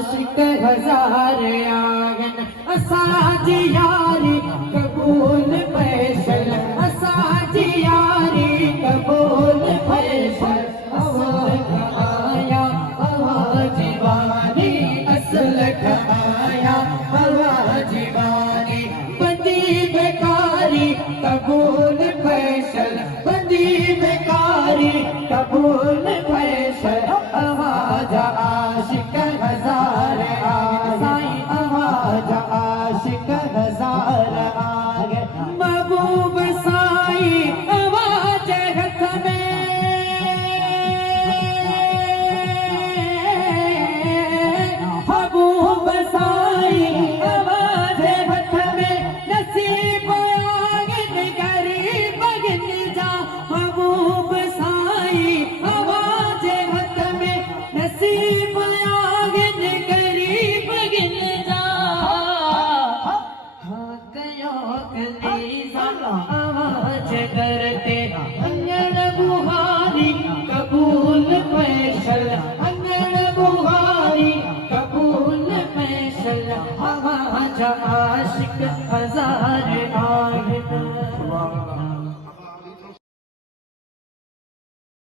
आशिक हजार आगन असाजी यारी कबूल फैसल असाजी यारी कबूल फैसल असल आया हवा जीवानी असल आया हवा जीवानी बंदी बेकारी कबूल फैसल बंदी बेकारी कबूल फैसल आवाज आशिक हजार आगे आवाज आशिक हजार आगे महबूब साई आवाज हथ में महबूब साई आवाज हथ में नसीब आगन गरीब गिन जा महबूब साई आवाज हथ में नसीब आगन गरीब गिन जा हाँ कयो कलीजा आवाज करते अंगन बुहारी कबूल फैसल अंगन बुहारी कबूल फैसल आवाज आशिक हजार आगन